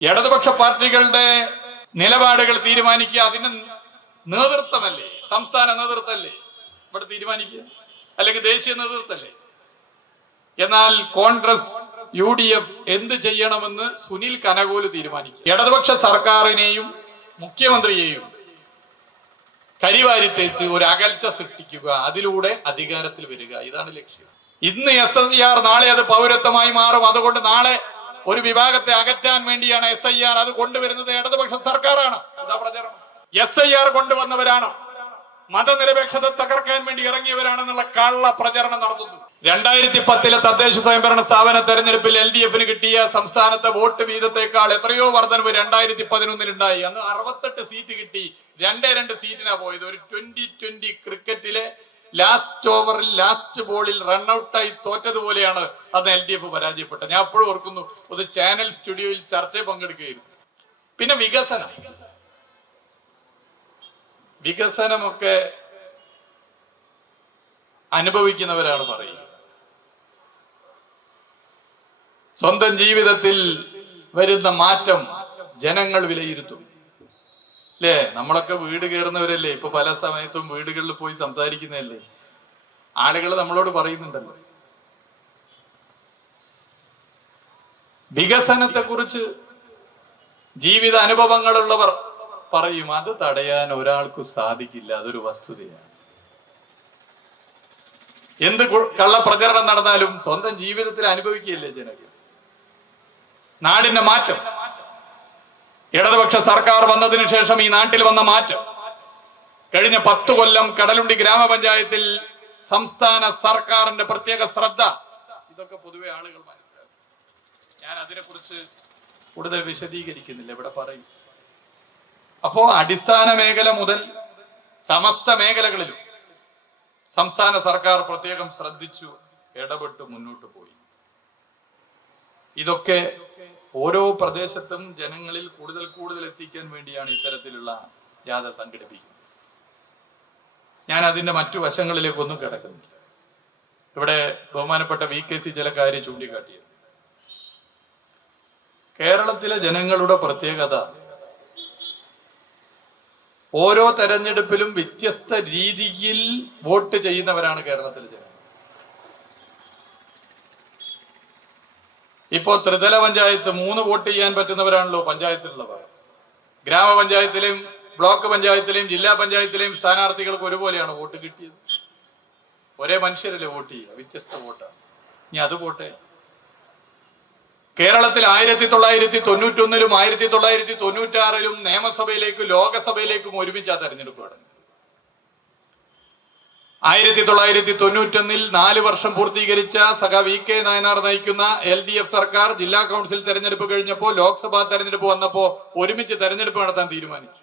ഇടതുപക്ഷ പാർട്ടികളുടെ നിലപാടുകൾ തീരുമാനിക്കുക അതിന് നേതൃത്വമല്ലേ, സംസ്ഥാന നേതൃത്വമല്ലേ ഇവിടെ തീരുമാനിക്കുക, അല്ലെങ്കിൽ ദേശീയ നേതൃത്വമല്ലേ? എന്നാൽ കോൺഗ്രസ് UDF എന്ത് ചെയ്യണമെന്ന് സുനിൽ കനകോല് തീരുമാനിക്കും. ഇടതുപക്ഷ സർക്കാരിനെയും മുഖ്യമന്ത്രിയെയും കരിവാരിത്തേച്ച് ഒരു അകൽച്ച സൃഷ്ടിക്കുക, അതിലൂടെ അധികാരത്തിൽ വരിക, ഇതാണ് ലക്ഷ്യം. ഇന്ന് SIR, നാളെ അത് പൗരത്വമായി മാറും. അതുകൊണ്ട് നാളെ ഒരു വിഭാഗത്തെ അകറ്റാൻ വേണ്ടിയാണ് SIR. അത് കൊണ്ടുവരുന്നത് ഇടതുപക്ഷ സർക്കാരാണ്. എന്താ പ്രചരണം? SIR കൊണ്ടുവന്നവരാണ്, മതനിരപേക്ഷത തകർക്കാൻ വേണ്ടി ഇറങ്ങിയവരാണെന്നുള്ള കള്ള പ്രചരണം നടത്തുന്നു. 2010 തദ്ദേശ സ്വയംഭരണ സ്ഥാപന തെരഞ്ഞെടുപ്പിൽ LDF-ന് കിട്ടിയ സംസ്ഥാനത്തെ വോട്ട് വീതത്തെക്കാൾ എത്രയോ വർധനവ് 2011 ഉണ്ടായി. അന്ന് 68 സീറ്റ് കിട്ടി, 2 സീറ്റിനാ പോയത്. ഒരു 2020 ക്രിക്കറ്റിലെ ലാസ്റ്റ് ഓവറിൽ ലാസ്റ്റ് ബോളിൽ റൺഔട്ടായി തോറ്റതുപോലെയാണ് അന്ന് LDF പരാജയപ്പെട്ടത്. ഞാൻ അപ്പോഴും ഓർക്കുന്നു, ഒരു ചാനൽ സ്റ്റുഡിയോയിൽ ചർച്ചയിൽ പങ്കെടുക്കുകയായിരുന്നു. പിന്നെ വികസനമൊക്കെ അനുഭവിക്കുന്നവരാണ് പറയുക. സ്വന്തം ജീവിതത്തിൽ വരുന്ന മാറ്റം ജനങ്ങൾ വിലയിരുത്തും, അല്ലേ? നമ്മളൊക്കെ വീട് കയറുന്നവരല്ലേ, ഇപ്പൊ പല സമയത്തും വീടുകളിൽ പോയി സംസാരിക്കുന്നതല്ലേ, ആളുകൾ നമ്മളോട് പറയുന്നുണ്ടല്ലോ. വികസനത്തെ കുറിച്ച് ജീവിത അനുഭവങ്ങളുള്ളവർ പറയും, അത് തടയാൻ ഒരാൾക്കും സാധിക്കില്ല, അതൊരു വസ്തുതയാണ്. എന്ത് കള്ളപ്രചരണം നടന്നാലും സ്വന്തം ജീവിതത്തിൽ അനുഭവിക്കുകയല്ലേ ജനങ്ങൾ. നാടിന്റെ മാറ്റം, ഇടതുപക്ഷ സർക്കാർ വന്നതിന് ശേഷം ഈ നാട്ടിൽ വന്ന മാറ്റം, കഴിഞ്ഞ 10 കൊല്ലം കടലുണ്ടി ഗ്രാമപഞ്ചായത്തിൽ സംസ്ഥാന സർക്കാരിന്റെ പ്രത്യേക ശ്രദ്ധ, ഇതൊക്കെ പൊതുവെ ആളുകൾ മനസ്സിലാക്കും. ഞാൻ അതിനെക്കുറിച്ച് കൂടുതൽ വിശദീകരിക്കുന്നില്ല, ഇവിടെ പറയും. അപ്പോ അടിസ്ഥാന മേഖല മുതൽ സമസ്ത മേഖലകളിലും സംസ്ഥാന സർക്കാർ പ്രത്യേകം ശ്രദ്ധിച്ചു, ഇടപെട്ട് മുന്നോട്ട് പോയി. ഇതൊക്കെ ഓരോ പ്രദേശത്തും ജനങ്ങളിൽ കൂടുതൽ എത്തിക്കാൻ വേണ്ടിയാണ് ഇത്തരത്തിലുള്ള ജാഥ സംഘടിപ്പിക്കുന്നത്. ഞാൻ അതിന്റെ മറ്റു വശങ്ങളിലേക്കൊന്നും കിടക്കുന്നില്ല. ഇവിടെ ബഹുമാനപ്പെട്ട VKC ചില കാര്യം ചൂണ്ടിക്കാട്ടിയത്, കേരളത്തിലെ ജനങ്ങളുടെ പ്രത്യേകത ഓരോ തെരഞ്ഞെടുപ്പിലും വ്യത്യസ്ത രീതിയിൽ വോട്ട് ചെയ്യുന്നവരാണ് കേരളത്തിലെ ജനങ്ങൾ. ഇപ്പോ ത്രിതല പഞ്ചായത്ത് 3 വോട്ട് ചെയ്യാൻ പറ്റുന്നവരാണല്ലോ പഞ്ചായത്തിലുള്ളവർ. ഗ്രാമപഞ്ചായത്തിലെയും ബ്ലോക്ക് പഞ്ചായത്തിലെയും ജില്ലാ പഞ്ചായത്തിലെയും സ്ഥാനാർത്ഥികൾക്ക് ഒരുപോലെയാണ് വോട്ട് കിട്ടിയത്. ഒരേ മനുഷ്യരല്ലേ വോട്ട് ചെയ്യുക, വ്യത്യസ്ത വോട്ടാണ്. ഇനി അത് പോട്ടെ, കേരളത്തിൽ 1991-ലും 1996-ലും നിയമസഭയിലേക്കും ലോകസഭയിലേക്കും ഒരുമിച്ച് ആ തെരഞ്ഞെടുപ്പ് നടന്നു. 1991-ൽ 4 വർഷം പൂർത്തീകരിച്ച VK നായനാർ നയിക്കുന്ന LDF സർക്കാർ ജില്ലാ കൗൺസിൽ തെരഞ്ഞെടുപ്പ് കഴിഞ്ഞപ്പോ ലോക്സഭാ തെരഞ്ഞെടുപ്പ് വന്നപ്പോ ഒരുമിച്ച് തെരഞ്ഞെടുപ്പ് നടത്താൻ തീരുമാനിച്ചു.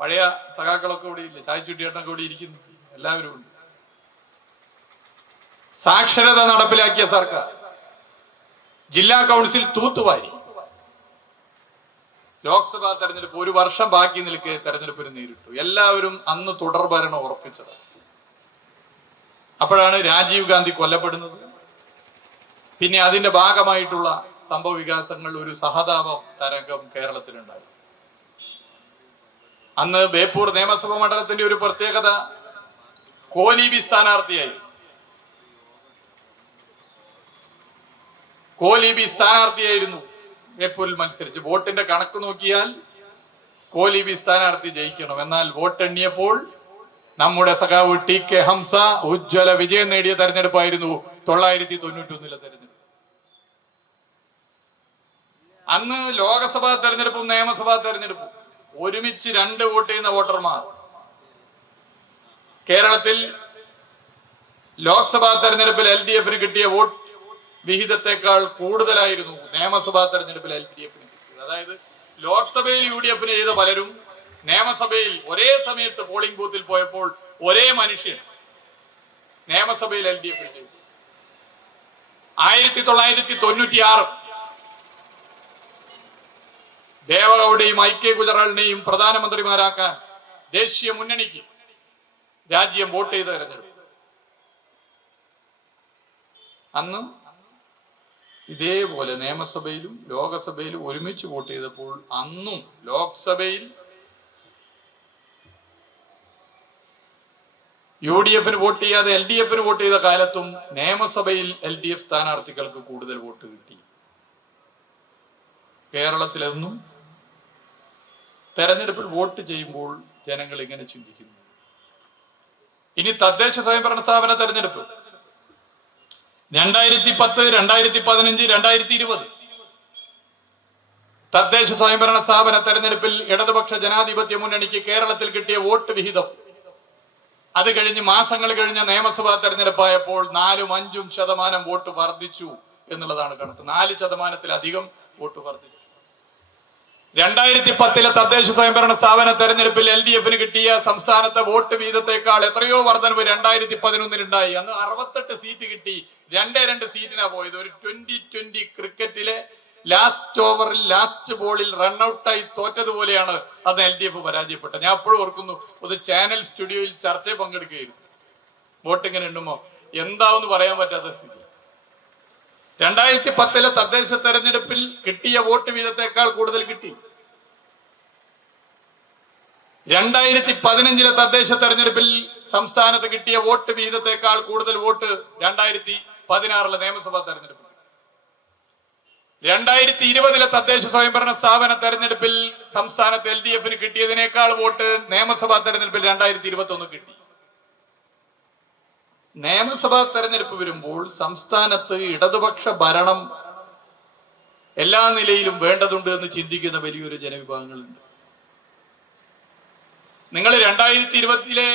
പഴയ സഖാക്കളൊക്കെ ഇവിടെ ഇല്ല, ചായച്ചുട്ടിയേട്ടനൊക്കെ ഇവിടെ ഇരിക്കുന്നു, എല്ലാവരും ഉണ്ട്. സാക്ഷരത നടപ്പിലാക്കിയ സർക്കാർ ജില്ലാ കൗൺസിൽ തൂത്തുവാരി. ലോക്സഭാ തെരഞ്ഞെടുപ്പ് 1 വർഷം ബാക്കി നിൽക്കെ തെരഞ്ഞെടുപ്പിന് നേരിട്ടു. എല്ലാവരും അന്ന് തുടർഭരണം ഉറപ്പിച്ചത്. അപ്പോഴാണ് രാജീവ് ഗാന്ധി കൊല്ലപ്പെടുന്നത്. പിന്നെ അതിന്റെ ഭാഗമായിട്ടുള്ള സംഭവ വികാസങ്ങൾ, ഒരു സഹതാപ തരംഗം കേരളത്തിലുണ്ടായി. അന്ന് ബേപ്പൂർ നിയമസഭാ മണ്ഡലത്തിന്റെ ഒരു പ്രത്യേകത, കോലീബി സ്ഥാനാർത്ഥിയായിരുന്നു ബേപ്പൂരിൽ മത്സരിച്ച്. വോട്ടിന്റെ കണക്ക് നോക്കിയാൽ കോലീബി സ്ഥാനാർത്ഥി ജയിക്കണം. എന്നാൽ വോട്ട് എണ്ണിയപ്പോൾ നമ്മുടെ സഖാവ് TK ഹംസ ഉജ്ജ്വല വിജയം നേടിയ തെരഞ്ഞെടുപ്പായിരുന്നു 1991-ലെ തെരഞ്ഞെടുപ്പ്. അന്ന് ലോകസഭാ തെരഞ്ഞെടുപ്പും നിയമസഭാ തെരഞ്ഞെടുപ്പും ഒരുമിച്ച് 2 വോട്ട് ചെയ്യുന്ന വോട്ടർമാർ. കേരളത്തിൽ ലോക്സഭാ തെരഞ്ഞെടുപ്പിൽ LDF-ന് കിട്ടിയ വോട്ട് വിഹിതത്തെക്കാൾ കൂടുതലായിരുന്നു നിയമസഭാ തെരഞ്ഞെടുപ്പിൽ LDF-ന് കിട്ടിയത്. അതായത് ലോക്സഭയിൽ UDF-ന് ചെയ്ത പലരും നിയമസഭയിൽ ഒരേ സമയത്ത് പോളിംഗ് ബൂത്തിൽ പോയപ്പോൾ ഒരേ മനുഷ്യൻ നിയമസഭയിൽ LDF-ന് ചെയ്തു. 1996 ദേവഗൌഡയും IK ഗുജറാളിനെയും പ്രധാനമന്ത്രിമാരാക്കാൻ ദേശീയ മുന്നണിക്ക് രാജ്യം വോട്ട് ചെയ്ത തെരഞ്ഞെടുപ്പ്. അന്ന് ഇതേപോലെ നിയമസഭയിലും ലോകസഭയിലും ഒരുമിച്ച് വോട്ട് ചെയ്തപ്പോൾ അന്നും ലോക്സഭയിൽ UDF വോട്ട് ചെയ്യാതെ LDF വോട്ട് ചെയ്ത കാലത്തും നിയമസഭയിൽ LDF സ്ഥാനാർത്ഥികൾക്ക് കൂടുതൽ വോട്ട് കിട്ടി. കേരളത്തിലൊന്നും തെരഞ്ഞെടുപ്പിൽ വോട്ട് ചെയ്യുമ്പോൾ ജനങ്ങൾ ഇങ്ങനെ ചിന്തിക്കുന്നു. ഇനി തദ്ദേശ സ്വയംഭരണ സ്ഥാപന തെരഞ്ഞെടുപ്പ് 2010, 2015, 2020 തദ്ദേശ സ്വയംഭരണ സ്ഥാപന തെരഞ്ഞെടുപ്പിൽ ഇടതുപക്ഷ ജനാധിപത്യ മുന്നണിക്ക് കേരളത്തിൽ കിട്ടിയ വോട്ട് വിഹിതം അത് കഴിഞ്ഞ് മാസങ്ങൾ കഴിഞ്ഞ നിയമസഭാ തെരഞ്ഞെടുപ്പായപ്പോൾ 4-5% വോട്ട് വർദ്ധിച്ചു എന്നുള്ളതാണ് കണക്ക്. 4%-ലധികം വോട്ട് വർദ്ധിച്ചു. 2010 തദ്ദേശ സ്വയംഭരണ സ്ഥാപന തെരഞ്ഞെടുപ്പിൽ LDF കിട്ടിയ സംസ്ഥാനത്തെ വോട്ട് വീതത്തെക്കാൾ എത്രയോ വർധനവ് 2011 ഉണ്ടായി. അന്ന് 68 സീറ്റ് കിട്ടി. 2 സീറ്റിനാ പോയത്. ഒരു 2020 ക്രിക്കറ്റിലെ ലാസ്റ്റ് ഓവറിൽ ലാസ്റ്റ് ബോളിൽ റൺഔട്ടായി തോറ്റതുപോലെയാണ് അന്ന് LDF പരാജയപ്പെട്ടത്. ഞാൻ അപ്പോഴും ഓർക്കുന്നു, ഒരു ചാനൽ സ്റ്റുഡിയോയിൽ ചർച്ചയിൽ പങ്കെടുക്കുകയായിരുന്നു. വോട്ടിങ്ങനെ ഉണ്ടുമോ എന്താവെന്ന് പറയാൻ പറ്റാത്ത സ്ഥിതി. 2010 തദ്ദേശ തെരഞ്ഞെടുപ്പിൽ കിട്ടിയ വോട്ട് വീതത്തെക്കാൾ കൂടുതൽ കിട്ടി. 2015 തദ്ദേശ തെരഞ്ഞെടുപ്പിൽ സംസ്ഥാനത്ത് കിട്ടിയ വോട്ട് വീതത്തെക്കാൾ കൂടുതൽ വോട്ട് 2016 നിയമസഭാ തെരഞ്ഞെടുപ്പിൽ. 2020 തദ്ദേശ സ്വയംഭരണ സ്ഥാപന തെരഞ്ഞെടുപ്പിൽ സംസ്ഥാനത്ത് LDF കിട്ടിയതിനേക്കാൾ വോട്ട് നിയമസഭാ തെരഞ്ഞെടുപ്പിൽ 2021 കിട്ടി. നിയമസഭാ തെരഞ്ഞെടുപ്പ് വരുമ്പോൾ സംസ്ഥാനത്ത് ഇടതുപക്ഷ ഭരണം എല്ലാ നിലയിലും വേണ്ടതുണ്ട് എന്ന് ചിന്തിക്കുന്ന വലിയൊരു ജനവിഭാഗങ്ങളുണ്ട്. നിങ്ങൾ 2020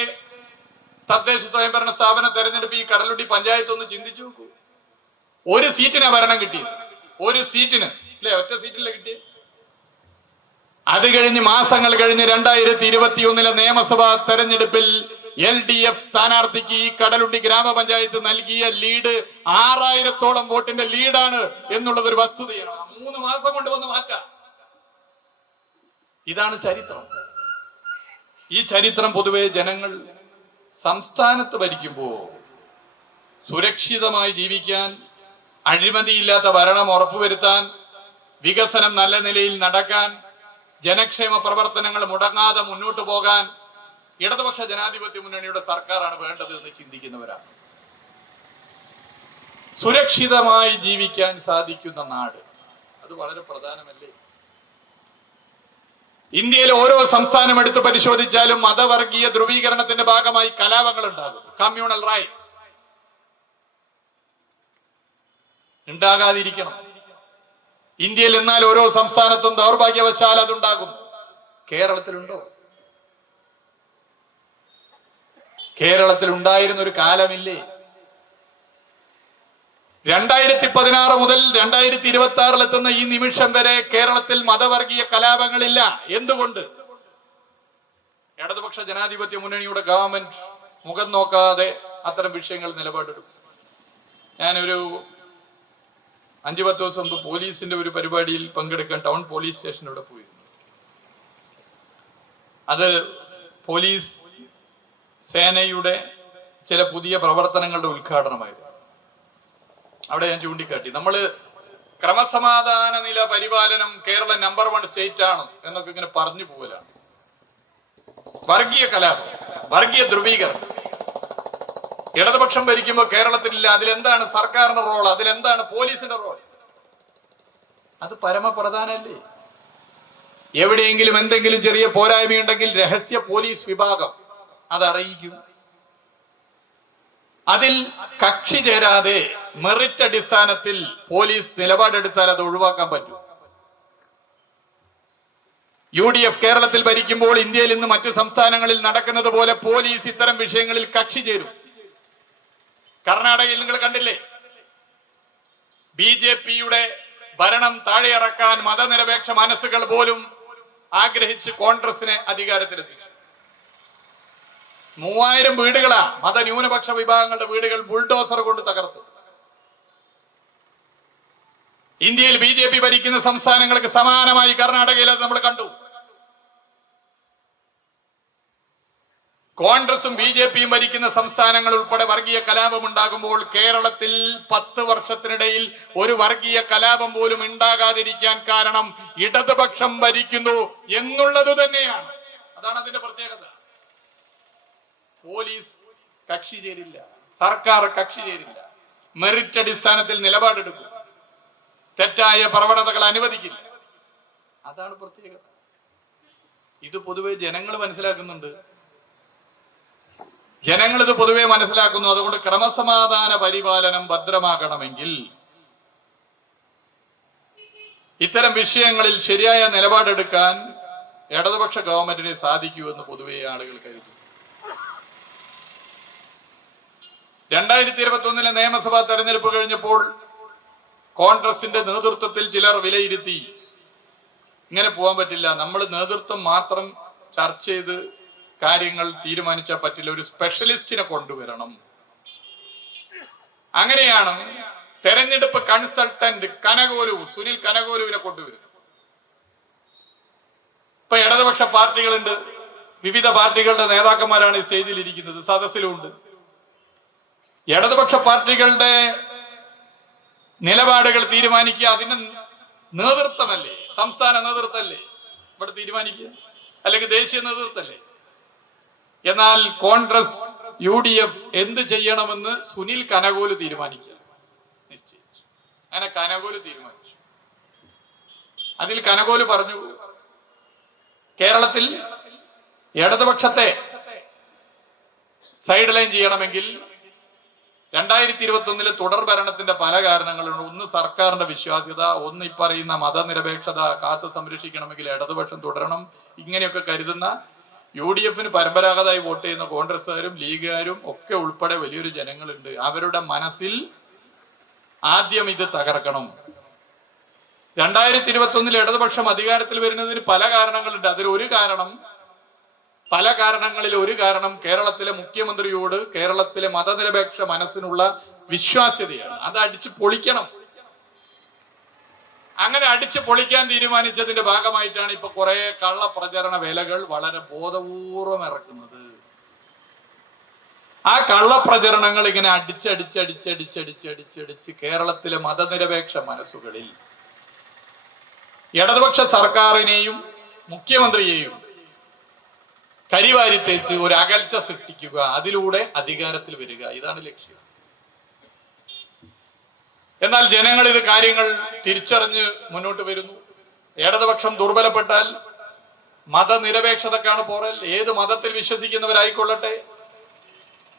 തദ്ദേശ സ്വയംഭരണ സ്ഥാപന തെരഞ്ഞെടുപ്പ് ഈ കടലുണ്ടി പഞ്ചായത്ത് ഒന്ന് ചിന്തിച്ചു നോക്കൂ. ഒരു സീറ്റിനാ ഭരണം കിട്ടിയത്. ഒരു സീറ്റിന് അല്ലെ, ഒറ്റ സീറ്റിലെ കിട്ടിയ. അത് കഴിഞ്ഞ് മാസങ്ങൾ കഴിഞ്ഞ് 2021 നിയമസഭാ തെരഞ്ഞെടുപ്പിൽ LDF സ്ഥാനാർത്ഥിക്ക് ഈ കടലുണ്ടി ഗ്രാമപഞ്ചായത്ത് നൽകിയ ലീഡ് 6000-ഓളം വോട്ടിന്റെ ലീഡാണ് എന്നുള്ളത് ഒരു വസ്തുതയാണ്. 3 മാസം കൊണ്ട് വന്ന് മാറ്റാം. ഇതാണ് ചരിത്രം. ഈ ചരിത്രം പൊതുവെ ജനങ്ങൾ സംസ്ഥാനത്ത് ഭരിക്കുമ്പോ സുരക്ഷിതമായി ജീവിക്കാൻ, അഴിമതിയില്ലാത്ത ഭരണം ഉറപ്പുവരുത്താൻ, വികസനം നല്ല നിലയിൽ നടക്കാൻ, ജനക്ഷേമ പ്രവർത്തനങ്ങൾ മുടങ്ങാതെ മുന്നോട്ട് പോകാൻ ഇടതുപക്ഷ ജനാധിപത്യ മുന്നണിയുടെ സർക്കാരാണ് വേണ്ടത് എന്ന് ചിന്തിക്കുന്നവരാണ്. സുരക്ഷിതമായി ജീവിക്കാൻ സാധിക്കുന്ന നാട്, അത് വളരെ പ്രധാനമല്ലേ? ഇന്ത്യയിലെ ഓരോ സംസ്ഥാനം എടുത്ത് പരിശോധിച്ചാലും മതവർഗീയ ധ്രുവീകരണത്തിന്റെ ഭാഗമായി കലാപങ്ങൾ ഉണ്ടാകും. കമ്മ്യൂണൽ റൈറ്റ്സ് ഉണ്ടാകാതിരിക്കണം. ഇന്ത്യയിൽ എന്നാൽ ഓരോ സംസ്ഥാനത്തും ദൗർഭാഗ്യവശാൽ അതുണ്ടാകും. കേരളത്തിലുണ്ടോ? കേരളത്തിൽ ഉണ്ടായിരുന്ന ഒരു കാലമില്ലേ? 2016 മുതൽ 2026 ഈ നിമിഷം വരെ കേരളത്തിൽ മതവർഗീയ കലാപങ്ങളില്ല. എന്തുകൊണ്ട്? ഇടതുപക്ഷ ജനാധിപത്യ മുന്നണിയുടെ ഗവൺമെന്റ് മുഖം നോക്കാതെ അത്തരം വിഷയങ്ങൾ നിലപാടെടുക്കും. ഞാനൊരു 5-10 ദിവസം മുമ്പ് പോലീസിന്റെ ഒരു പരിപാടിയിൽ പങ്കെടുക്കാൻ ടൗൺ പോലീസ് സ്റ്റേഷനിലൂടെ പോയിരുന്നു. അത് പോലീസ് സേനയുടെ ചില പുതിയ പ്രവർത്തനങ്ങളുടെ ഉദ്ഘാടനമായിരുന്നു. അവിടെ ഞാൻ ചൂണ്ടിക്കാട്ടി, നമ്മള് ക്രമസമാധാന നില പരിപാലനം കേരളം നമ്പർ 1 സ്റ്റേറ്റ് ആണ് എന്നൊക്കെ ഇങ്ങനെ പറഞ്ഞു പോകലാണ്. വർഗീയ കലാപം, വർഗീയ ധ്രുവീകരണം ഇടതുപക്ഷം ഭരിക്കുമ്പോൾ കേരളത്തിലില്ല. അതിലെന്താണ് സർക്കാരിന്റെ റോൾ? അതിലെന്താണ് പോലീസിന്റെ റോൾ? അത് പരമപ്രധാനല്ലേ? എവിടെയെങ്കിലും എന്തെങ്കിലും ചെറിയ പോരായ്മയുണ്ടെങ്കിൽ രഹസ്യ പോലീസ് വിഭാഗം അതറിയിക്കും. അതിൽ കക്ഷി ചേരാതെ മെറിറ്റ് അടിസ്ഥാനത്തിൽ പോലീസ് നിലപാടെടുത്താൽ അത് ഒഴിവാക്കാൻ പറ്റും. UDF കേരളത്തിൽ ഭരിക്കുമ്പോൾ ഇന്ത്യയിൽ ഇന്ന് മറ്റു സംസ്ഥാനങ്ങളിൽ നടക്കുന്നത് പോലെ പോലീസ് ഇത്തരം വിഷയങ്ങളിൽ കക്ഷി ചേരും. കർണാടകയിൽ നിങ്ങൾ കണ്ടില്ലേ, BJPയുടെ ഭരണം താഴെയിറക്കാൻ മതനിരപേക്ഷ മനസ്സുകൾ പോലും ആഗ്രഹിച്ച് കോൺഗ്രസിനെ അധികാരത്തിലെത്തിച്ചു. 3000 വീടുകളാ മതന്യൂനപക്ഷ വിഭാഗങ്ങളുടെ വീടുകൾ ബുൾഡോസർ കൊണ്ട് തകർത്തു. ഇന്ത്യയിൽ BJP ഭരിക്കുന്ന സംസ്ഥാനങ്ങൾക്ക് സമാനമായി കർണാടകയിൽ അത് നമ്മൾ കണ്ടു. കോൺഗ്രസും BJPയും ഭരിക്കുന്ന സംസ്ഥാനങ്ങൾ ഉൾപ്പെടെ വർഗീയ കലാപം ഉണ്ടാകുമ്പോൾ കേരളത്തിൽ 10 വർഷത്തിനിടയിൽ ഒരു വർഗീയ കലാപം പോലും ഉണ്ടാകാതിരിക്കാൻ കാരണം ഇടതുപക്ഷം ഭരിക്കുന്നു എന്നുള്ളത് തന്നെയാണ്. അതാണ് അതിന്റെ പ്രത്യേകത. പോലീസ് കക്ഷി ചേരില്ല, സർക്കാർ കക്ഷി ചേരില്ല, മെറിറ്റ് അടിസ്ഥാനത്തിൽ നിലപാടെടുക്കും, തെറ്റായ പ്രവണതകൾ അനുവദിക്കില്ല. അതാണ് പ്രത്യേകത. ഇത് പൊതുവെ ജനങ്ങൾ മനസ്സിലാക്കുന്നുണ്ട്. ജനങ്ങൾ ഇത് പൊതുവെ മനസ്സിലാക്കുന്നു. അതുകൊണ്ട് ക്രമസമാധാന പരിപാലനം ഭദ്രമാക്കണമെങ്കിൽ ഇത്തരം വിഷയങ്ങളിൽ ശരിയായ നിലപാടെടുക്കാൻ ഇടതുപക്ഷ ഗവൺമെന്റിന് സാധിക്കൂ എന്ന് പൊതുവെ ആളുകൾ കരുതുന്നു. 2021 നിയമസഭാ തെരഞ്ഞെടുപ്പ് കഴിഞ്ഞപ്പോൾ കോൺഗ്രസിന്റെ നേതൃത്വത്തിൽ ചിലർ വിലയിരുത്തി, ഇങ്ങനെ പോകാൻ പറ്റില്ല, നമ്മൾ നേതൃത്വം മാത്രം ചർച്ച ചെയ്ത് കാര്യങ്ങൾ തീരുമാനിച്ചാൽ പറ്റില്ല, ഒരു സ്പെഷ്യലിസ്റ്റിനെ കൊണ്ടുവരണം. അങ്ങനെയാണ് തെരഞ്ഞെടുപ്പ് കൺസൾട്ടന്റ് സുനിൽ കനകോലുവിനെ കൊണ്ടുവരുന്നത്. ഇപ്പൊ ഇടതുപക്ഷ പാർട്ടികളുണ്ട്, വിവിധ പാർട്ടികളുടെ നേതാക്കന്മാരാണ് ഈ സ്റ്റേജിൽ ഇരിക്കുന്നത്, സദസ്സിലുണ്ട്. ഇടതുപക്ഷ പാർട്ടികളുടെ നിലപാടുകൾ തീരുമാനിക്കുക അതിന് നേതൃത്വമല്ലേ, സംസ്ഥാന നേതൃത്വമല്ലേ ഇവിടെ തീരുമാനിക്കുക, അല്ലെങ്കിൽ ദേശീയ നേതൃത്വമല്ലേ? എന്നാൽ കോൺഗ്രസ് UDF എന്ത് ചെയ്യണമെന്ന് സുനിൽ കനകോലു തീരുമാനിക്കുക നിശ്ചയിച്ചു. അങ്ങനെ കനകോലു തീരുമാനിച്ചു. അതിൽ കനകോലു പറഞ്ഞു, കേരളത്തിൽ ഇടതുപക്ഷത്തെ സൈഡ് ലൈൻ ചെയ്യണമെങ്കിൽ 2021 തുടർ ഭരണത്തിന്റെ പല കാരണങ്ങളുണ്ട്. ഒന്ന് സർക്കാരിന്റെ വിശ്വാസ്യത, ഒന്ന് ഈ പറയുന്ന മതനിരപേക്ഷത കാത്തു സംരക്ഷിക്കണമെങ്കിൽ ഇടതുപക്ഷം തുടരണം. ഇങ്ങനെയൊക്കെ കരുതുന്ന UDFന് പരമ്പരാഗതമായി വോട്ട് ചെയ്യുന്ന കോൺഗ്രസ്സുകാരും ലീഗുകാരും ഒക്കെ ഉൾപ്പെടെ വലിയൊരു ജനങ്ങളുണ്ട്. അവരുടെ മനസ്സിൽ ആദ്യം ഇത് തകർക്കണം. 2021 ഇടതുപക്ഷം അധികാരത്തിൽ വരുന്നതിന് പല കാരണങ്ങളുണ്ട്. അതിലൊരു കാരണം, പല കാരണങ്ങളിൽ ഒരു കാരണം കേരളത്തിലെ മുഖ്യമന്ത്രിയോട് കേരളത്തിലെ മതനിരപേക്ഷ മനസ്സിനുള്ള വിശ്വാസ്യതയാണ്. അത് അടിച്ചു പൊളിക്കണം. അങ്ങനെ അടിച്ചു പൊളിക്കാൻ തീരുമാനിച്ചതിന്റെ ഭാഗമായിട്ടാണ് ഇപ്പൊ കുറെ കള്ളപ്രചരണ വേലകൾ വളരെ ബോധപൂർവം ഇറക്കുന്നത്. ആ കള്ളപ്രചരണങ്ങൾ ഇങ്ങനെ അടിച്ചടിച്ചടിച്ചടിച്ചടിച്ചടിച്ചടിച്ച് കേരളത്തിലെ മതനിരപേക്ഷ മനസ്സുകളിൽ ഇടതുപക്ഷ സർക്കാരിനെയും മുഖ്യമന്ത്രിയെയും കരിവാരി തേച്ച് ഒരു അകൽച്ച സൃഷ്ടിക്കുക, അതിലൂടെ അധികാരത്തിൽ വരിക, ഇതാണ് ലക്ഷ്യം. എന്നാൽ ജനങ്ങൾ ഇത് കാര്യങ്ങൾ തിരിച്ചറിഞ്ഞ് മുന്നോട്ട് വരുന്നു. ഇടതുപക്ഷം ദുർബലപ്പെട്ടാൽ മതനിരപേക്ഷതക്കാണ് പോറൽ. ഏത് മതത്തിൽ വിശ്വസിക്കുന്നവരായിക്കൊള്ളട്ടെ,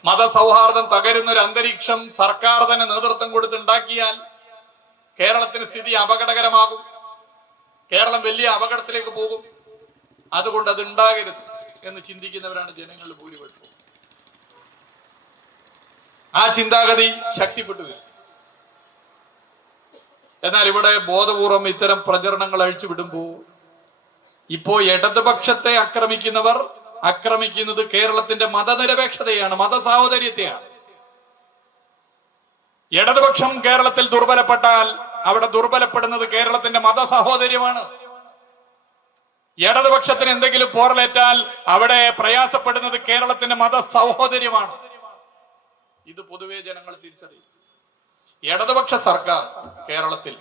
മതസൗഹാർദ്ദം തകരുന്ന ഒരു അന്തരീക്ഷം സർക്കാർ തന്നെ നേതൃത്വം കൊടുത്തുണ്ടാക്കിയാൽ കേരളത്തിന് സ്ഥിതി അപകടകരമാകും. കേരളം വലിയ അപകടത്തിലേക്ക് പോകും. അതുകൊണ്ട് അത് ഉണ്ടാകരുത് എന്ന് ചിന്തിക്കുന്നവരാണ് ജനങ്ങളിൽ ഭൂരിപക്ഷം. ആ ചിന്താഗതി ശക്തിപ്പെട്ടു വരും. എന്നാൽ ഇവിടെ ബോധപൂർവം ഇത്തരം പ്രചരണങ്ങൾ അഴിച്ചുവിടുമ്പോൾ ഇപ്പോ ഇടതുപക്ഷത്തെ ആക്രമിക്കുന്നത് കേരളത്തിന്റെ മതനിരപേക്ഷതയാണ്, മതസാഹോദര്യത്തെയാണ്. ഇടതുപക്ഷം കേരളത്തിൽ ദുർബലപ്പെട്ടാൽ അവിടെ ദുർബലപ്പെടുന്നത് കേരളത്തിന്റെ മതസഹോദര്യമാണ്. ഇടതുപക്ഷത്തിന് എന്തെങ്കിലും പോറലേറ്റാൽ അവിടെ പ്രയാസപ്പെടുന്നത് കേരളത്തിന്റെ മതസഹോദര്യമാണ്. ഇത് പൊതുവെ ജനങ്ങൾ തിരിച്ചറിയും. ഇടതുപക്ഷ സർക്കാർ കേരളത്തിൽ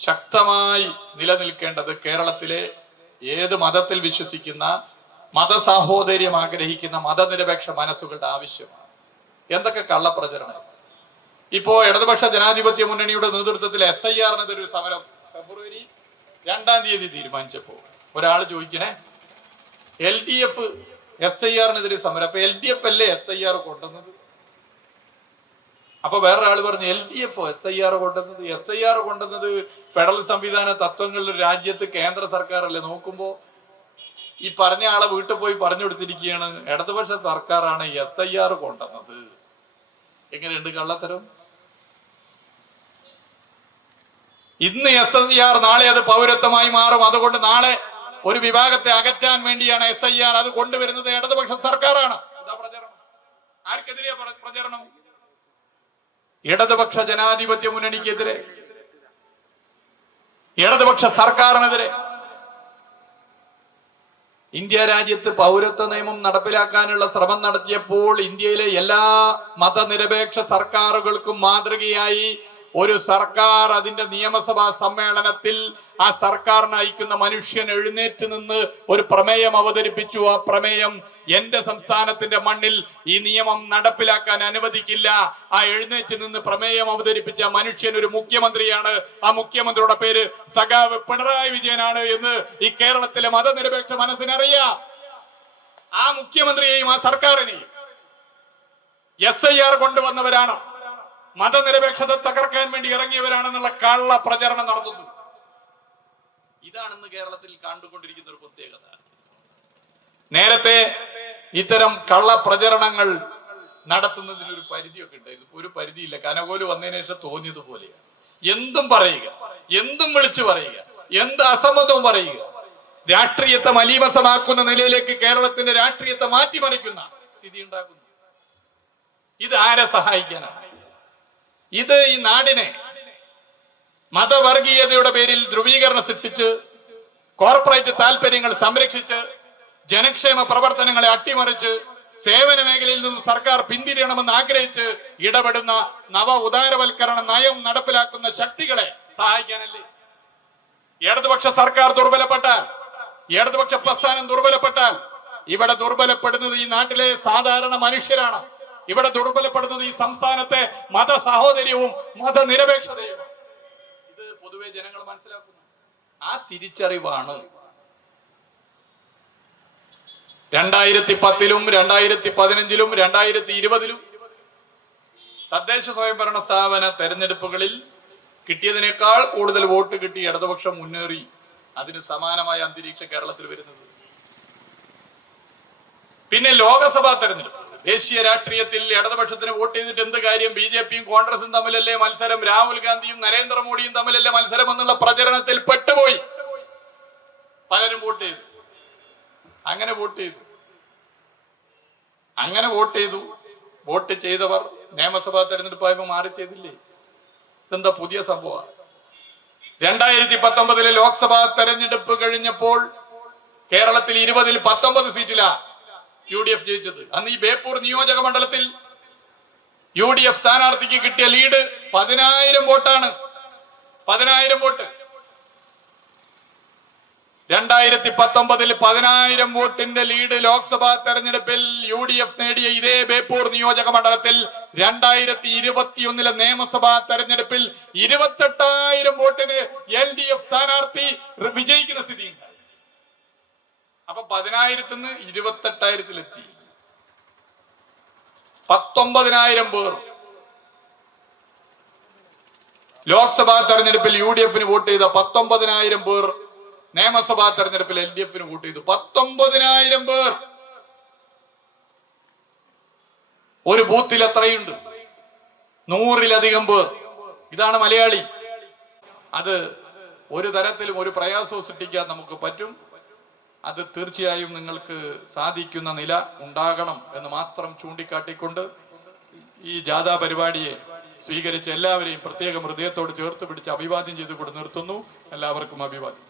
ശക്തമായി നിലനിൽക്കേണ്ടത് കേരളത്തിലെ ഏത് മതത്തിൽ വിശ്വസിക്കുന്ന, മതസാഹോദര്യം ആഗ്രഹിക്കുന്ന മതനിരപേക്ഷ മനസ്സുകളുടെ ആവശ്യമാണ്. എന്തൊക്കെ കള്ളപ്രചരണം! ഇപ്പോ ഇടതുപക്ഷ ജനാധിപത്യ മുന്നണിയുടെ നേതൃത്വത്തിൽ SIR-നെതിരെ സമരം ഫെബ്രുവരി 2-ാം തീയതി തീരുമാനിച്ചപ്പോ ഒരാൾ ചോദിക്കണേ, LDF SIR-നെതിരെ സമരം, അപ്പൊ LDF അല്ലേ SIR കൊണ്ടുവന്നത്? അപ്പൊ വേറൊരാൾ പറഞ്ഞു LDF SIR കൊണ്ടുവന്നത്, SIR കൊണ്ടുവന്നത് ഫെഡറൽ സംവിധാന തത്വങ്ങളിൽ രാജ്യത്ത് കേന്ദ്ര സർക്കാരല്ലേ. നോക്കുമ്പോ ഈ പറഞ്ഞ ആളെ വീട്ടിൽ പോയി പറഞ്ഞു കൊടുത്തിരിക്കുകയാണ് ഇടതുപക്ഷ സർക്കാരാണ് SIR കൊണ്ടുവന്നത്. എങ്ങനെയുണ്ട് കള്ളത്തരം? ഇന്ന് SIR, നാളെ അത് പൗരത്വമായി മാറും. അതുകൊണ്ട് നാളെ ഒരു വിഭാഗത്തെ അകറ്റാൻ വേണ്ടിയാണ് SIR അത് കൊണ്ടുവരുന്നത് ഇടതുപക്ഷ സർക്കാരാണ്. ഇതാ പ്രചരണം. ആർക്കെതിരെയാ പ്രചരണം? ഇടതുപക്ഷ ജനാധിപത്യ മുന്നണിക്കെതിരെ, ഇടതുപക്ഷ സർക്കാരിനെതിരെ. ഇന്ത്യ രാജ്യത്ത് പൗരത്വ നിയമം നടപ്പിലാക്കാനുള്ള ശ്രമം നടത്തിയപ്പോൾ ഇന്ത്യയിലെ എല്ലാ മതനിരപേക്ഷ സർക്കാരുകൾക്കും മാതൃകയായി ഒരു സർക്കാർ അതിന്റെ നിയമസഭാ സമ്മേളനത്തിൽ ആ സർക്കാർ നയിക്കുന്ന മനുഷ്യൻ എഴുന്നേറ്റ് നിന്ന് ഒരു പ്രമേയം അവതരിപ്പിച്ചു. ആ പ്രമേയം എന്റെ സംസ്ഥാനത്തിന്റെ മണ്ണിൽ ഈ നിയമം നടപ്പിലാക്കാൻ അനുവദിക്കില്ല. ആ എഴുന്നേറ്റ് നിന്ന് പ്രമേയം അവതരിപ്പിച്ച മനുഷ്യൻ ഒരു മുഖ്യമന്ത്രിയാണ്. ആ മുഖ്യമന്ത്രിയുടെ പേര് സഖാവ് പിണറായി വിജയനാണ് എന്ന് ഈ കേരളത്തിലെ മതനിരപേക്ഷ മനസ്സിനറിയാം. ആ മുഖ്യമന്ത്രിയെയും ആ സർക്കാരിനെയും SIR കൊണ്ടുവന്നവരാണ്, മതനിരപേക്ഷത തകർക്കാൻ വേണ്ടി ഇറങ്ങിയവരാണെന്നുള്ള കള്ള പ്രചരണം നടത്തുന്നു. ഇതാണെന്ന് കേരളത്തിൽ കണ്ടുകൊണ്ടിരിക്കുന്ന ഒരു പ്രത്യേകത. നേരത്തെ ഇത്തരം കള്ള പ്രചരണങ്ങൾ നടത്തുന്നതിന് ഒരു പരിധിയൊക്കെ ഉണ്ടായിരുന്നു. ഒരു പരിധിയില്ല. കനകോല് വന്നതിന് ശേഷം തോന്നിയതുപോലെയാണ് എന്തും പറയുക, എന്തും വിളിച്ചു പറയുക, എന്ത് അസമ്മതവും പറയുക. രാഷ്ട്രീയത്തെ മലീമസമാക്കുന്ന നിലയിലേക്ക് കേരളത്തിന്റെ രാഷ്ട്രീയത്തെ മാറ്റിമറിക്കുന്ന സ്ഥിതി ഉണ്ടാക്കുന്നു. ഇത് ആരെ സഹായിക്കാനാണ്? ഇത് ഈ നാടിനെ മതവർഗീയതയുടെ പേരിൽ ധ്രുവീകരണം സൃഷ്ടിച്ച് കോർപ്പറേറ്റ് താല്പര്യങ്ങൾ സംരക്ഷിച്ച് ജനക്ഷേമ പ്രവർത്തനങ്ങളെ അട്ടിമറിച്ച് സേവന മേഖലയിൽ നിന്നും സർക്കാർ പിന്തിരിയണമെന്ന് ആഗ്രഹിച്ച് ഇടപെടുന്ന നവ ഉദാരവൽക്കരണ നയം നടപ്പിലാക്കുന്ന ശക്തികളെ സഹായിക്കാനല്ലേ? ഇടതുപക്ഷ സർക്കാർ ദുർബലപ്പെട്ടാൽ, ഇടതുപക്ഷ പ്രസ്ഥാനം ദുർബലപ്പെട്ടാൽ ഇവിടെ ദുർബലപ്പെടുന്നത് ഈ നാട്ടിലെ സാധാരണ മനുഷ്യരാണ്. ഇവിടെ ദുർബലപ്പെടുന്നത് ഈ സംസ്ഥാനത്തെ മത സാഹോദര്യവും മതനിരപേക്ഷതയും. ഇത് പൊതുവെ ജനങ്ങൾ മനസ്സിലാക്കുന്നു. ആ തിരിച്ചറിവാണ് 2010-ലും 2015-ലും 2020-ലും തദ്ദേശ സ്വയംഭരണ സ്ഥാപന തെരഞ്ഞെടുപ്പുകളിൽ കിട്ടിയതിനേക്കാൾ കൂടുതൽ വോട്ട് കിട്ടി ഇടതുപക്ഷം മുന്നേറി. അതിന് സമാനമായ അന്തരീക്ഷം കേരളത്തിൽ വരുന്നത്. പിന്നെ ലോകസഭാ തെരഞ്ഞെടുപ്പ്, ദേശീയ രാഷ്ട്രീയത്തിൽ ഇടതുപക്ഷത്തിന് വോട്ട് ചെയ്തിട്ട് എന്ത് കാര്യം? BJPയും കോൺഗ്രസും തമ്മിലല്ലേ മത്സരം, രാഹുൽ ഗാന്ധിയും നരേന്ദ്രമോദിയും തമ്മിലല്ലേ മത്സരം എന്നുള്ള പ്രചരണത്തിൽ പെട്ടുപോയി പലരും വോട്ട് ചെയ്തു. അങ്ങനെ വോട്ട് ചെയ്തു. വോട്ട് ചെയ്തവർ നിയമസഭാ തെരഞ്ഞെടുപ്പായപ്പോ മാറി ചെയ്തില്ലേ? ഇതെന്താ പുതിയ സംഭവം? 2019 ലോക്സഭാ തെരഞ്ഞെടുപ്പ് കഴിഞ്ഞപ്പോൾ കേരളത്തിൽ 20-ൽ 19 സീറ്റിലാ UDF ജയിച്ചത്. അന്ന് ഈ ബേപ്പൂർ നിയോജക മണ്ഡലത്തിൽ UDF സ്ഥാനാർത്ഥിക്ക് കിട്ടിയ ലീഡ് 10,000 വോട്ടാണ്. 10,000 വോട്ട്. 2019-ൽ 10,000 വോട്ടിന്റെ ലീഡ് ലോക്സഭാ തെരഞ്ഞെടുപ്പിൽ UDF നേടിയ ഇതേ ബേപ്പൂർ നിയോജക മണ്ഡലത്തിൽ 2021-ലെ നിയമസഭാ തെരഞ്ഞെടുപ്പിൽ 28,000 വോട്ടിന് LDF സ്ഥാനാർത്ഥി വിജയിക്കുന്ന സ്ഥിതിയുണ്ട്. അപ്പൊ 10,000-ൽ നിന്ന് 28,000-ലെത്തി. 19,000 പേർ ലോക്സഭാ തെരഞ്ഞെടുപ്പിൽ UDF-ന് വോട്ട് ചെയ്ത 19,000 പേർ നിയമസഭാ തെരഞ്ഞെടുപ്പിൽ LDF-ന് വോട്ട് ചെയ്തു. 19,000 പേർ. ഒരു ബൂത്തിൽ എത്രയുണ്ട്? 100-ലധികം പേർ. ഇതാണ് മലയാളി. അത് ഒരു തരത്തിലും ഒരു പ്രയാസവും സൃഷ്ടിക്കാൻ നമുക്ക് പറ്റും. അത് തീർച്ചയായും നിങ്ങൾക്ക് സാധിക്കുന്ന നില ഉണ്ടാകണം എന്ന് മാത്രം ചൂണ്ടിക്കാട്ടിക്കൊണ്ട് ഈ ജാഥാ പരിപാടിയെ സ്വീകരിച്ച എല്ലാവരെയും പ്രത്യേകം ഹൃദയത്തോട് ചേർത്ത് പിടിച്ച് അഭിവാദ്യം ചെയ്തുകൊണ്ട് നിർത്തുന്നു. എല്ലാവർക്കും അഭിവാദ്യം.